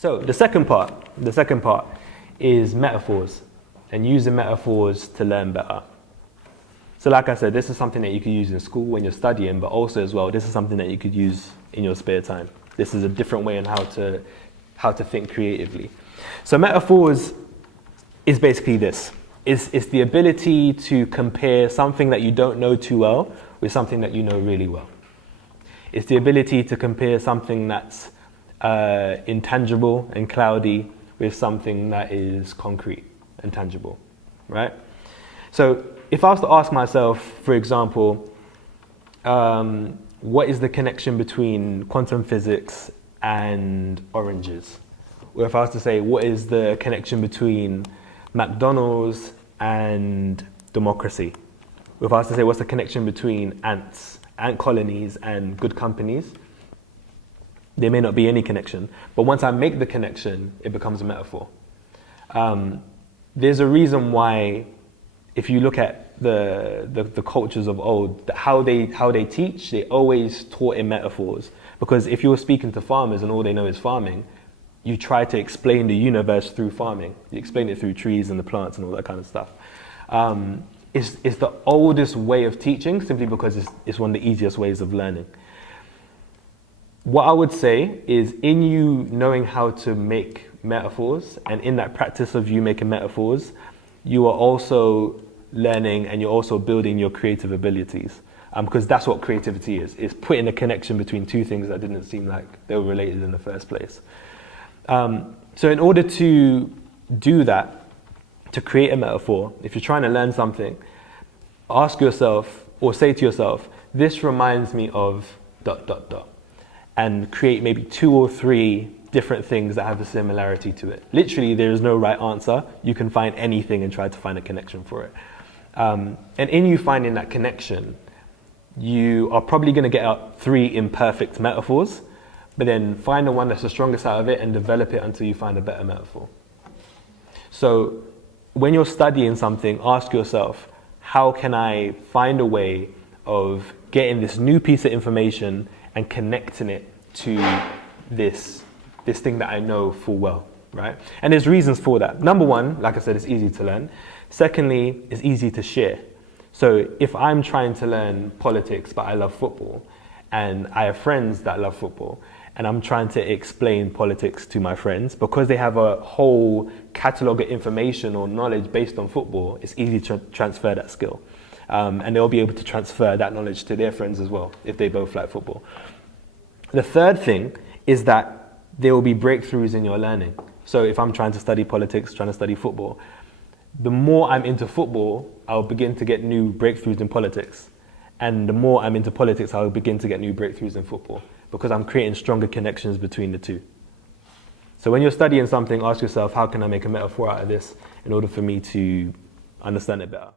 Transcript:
So the second part is metaphors and using metaphors to learn better. So like I said, this is something that you could use in school when you're studying, but also as well, this is something that you could use in your spare time. This is a different way on how to think creatively. So metaphors is basically this. It's the ability to compare something that you don't know too well with something that you know really well. It's the ability to compare something that's intangible and cloudy with something that is concrete and tangible, right? So if I was to ask myself, for example, what is the connection between quantum physics and oranges? Or if I was to say, what is the connection between McDonald's and democracy? Or if I was to say, what's the connection between ants, ant colonies and good companies? There may not be any connection, but once I make the connection, it becomes a metaphor. There's a reason why, if you look at the cultures of old, how they teach, they always taught in metaphors. Because if you're speaking to farmers and all they know is farming, you try to explain the universe through farming. You explain it through trees and the plants and all that kind of stuff. It's the oldest way of teaching simply because it's one of the easiest ways of learning. What I would say is, in you knowing how to make metaphors and in that practice of you making metaphors, you are also learning and you're also building your creative abilities. Because that's what creativity is putting a connection between two things that didn't seem like they were related in the first place. So in order to do that, to create a metaphor, if you're trying to learn something, ask yourself or say to yourself, this reminds me of ... and create maybe 2 or 3 different things that have a similarity to it. Literally, there is no right answer. You can find anything and try to find a connection for it. And in you finding that connection, you are probably going to get out 3 imperfect metaphors, but then find the one that's the strongest out of it and develop it until you find a better metaphor. So when you're studying something, ask yourself, how can I find a way of getting this new piece of information and connecting it to this thing that I know full well, right? And there's reasons for that. Number one, like I said, it's easy to learn. Secondly, it's easy to share. So if I'm trying to learn politics, but I love football, and I have friends that love football, and I'm trying to explain politics to my friends, because they have a whole catalogue of information or knowledge based on football, it's easy to transfer that skill. And they'll be able to transfer that knowledge to their friends as well, if they both like football. The third thing is that there will be breakthroughs in your learning. So if I'm trying to study politics, trying to study football, the more I'm into football, I'll begin to get new breakthroughs in politics. And the more I'm into politics, I'll begin to get new breakthroughs in football, because I'm creating stronger connections between the two. So when you're studying something, ask yourself, how can I make a metaphor out of this in order for me to understand it better?